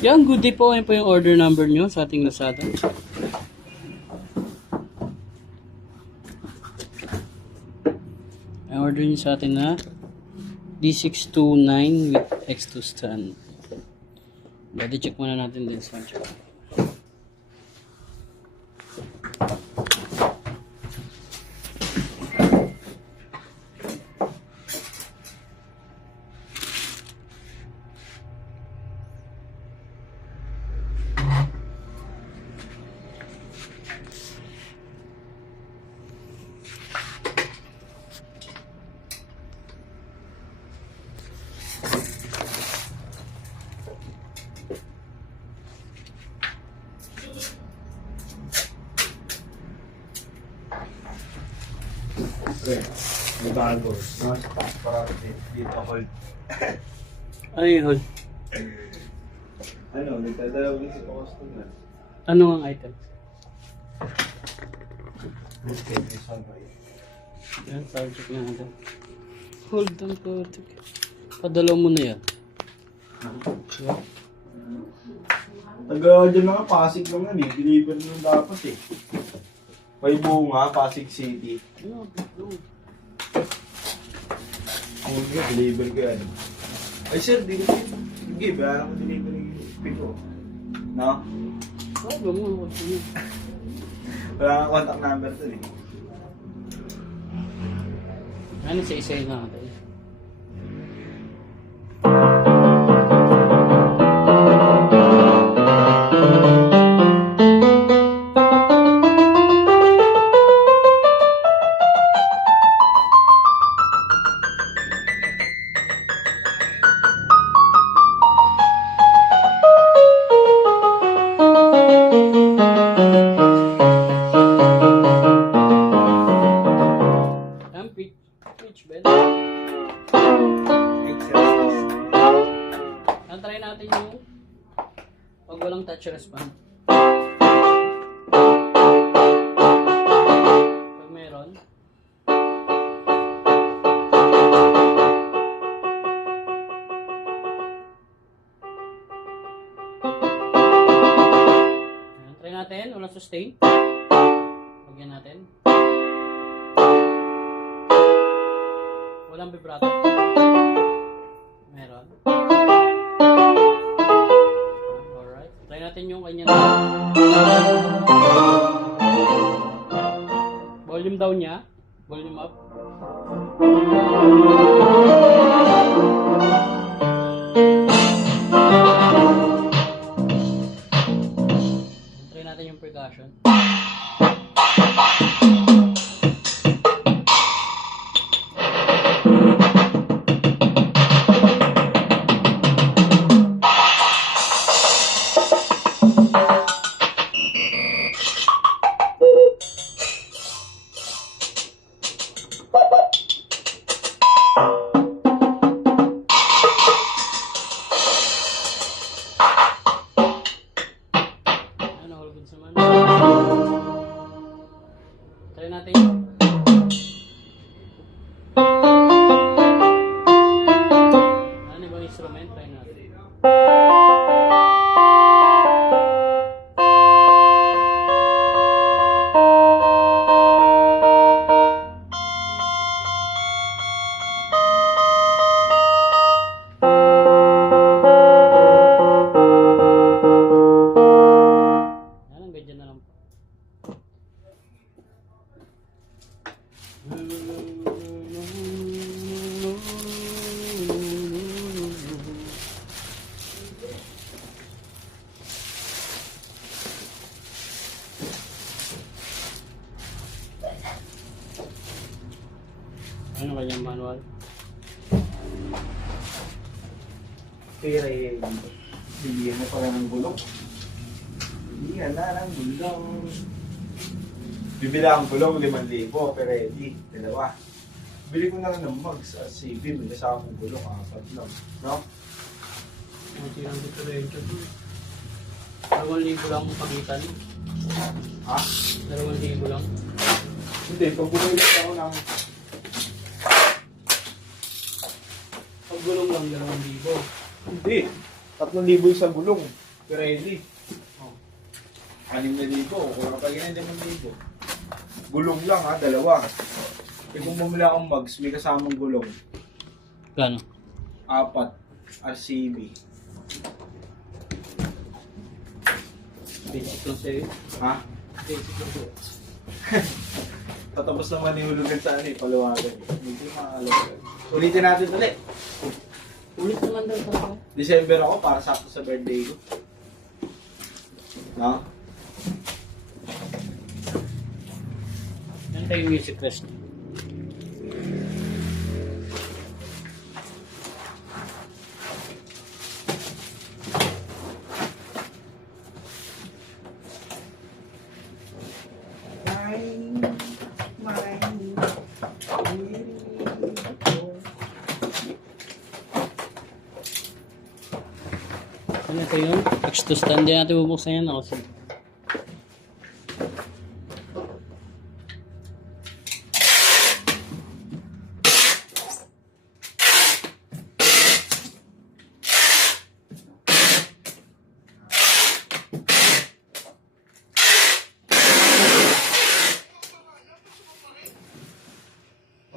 Yan, good day po. Yan po yung order number nyo sa ating Lazada. Ang order nyo sa atin na D629 with X2 stand. Body check muna natin din sa check. Okay, may bago. Para dito hold. Ano yung hold? Ano, nagdadalaw din si customer. Ano ang item? Okay, may sabay. Yan, sound check na natin. Hold on po. Padalaw mo na yan. Diba? Taga dyan na nga, Pasig lang yan eh. Deliver nung dapat eh. May bunga, Pasig City. Ano? Kung nga, deliver ko yan. Ay sir, di ko sige, bayaran ko deliver yung ko. No? Sabi mo, what's yun? Wala nga contact number to eh. Ano sa isa na natin? Pitch bed. Try natin yung pag walang touch response. Pag meron. Try natin, walang sustain. Lagyan natin. Walang vibrato. Meron. Alright. Try natin yung kanya na volume down niya. Volume up. Try natin yung percussion. Try natin. Ano bang instrument? Try natin. Yan, ganyan na lang po. Ano kanyang manual? Pero eh, bigyan mo pala ng gulong. Bigyan na ng gulong. Bibili akong gulong, 5,000, pero ready, dalawa. Bili ko na lang ng mags at CV, may kasama kong gulong, 4 lang. No? Hindi lang diferensya po. 2,000 lang ang pagitan. Ha? 2,000 lang. Hindi, pag bumili ako ng Pag gulong lang, 2,000. Hindi. 3,000 sa gulong. Pirelli. Oh. 6,000. Kulang pa yun 5,000. Gulong lang ha, dalawa. E kung bumili akong mags, may kasamang gulong. Gano? 4. RCB. Basic lang sa'yo. Ha? Basic lang sa'yo. Tatapos naman yung hulugan sa ano eh, paluwagan. Hindi makakalawagan. Ulitin natin ulit. Ulit naman daw sa ako. December ako para sakto sa birthday ko. No? Yan tayo yung music rest. Ano ito yun? X2 stand. Hindi natin bubuksan yan ako.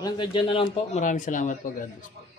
Walang gadyan na lang po. Maraming salamat po. God bless po.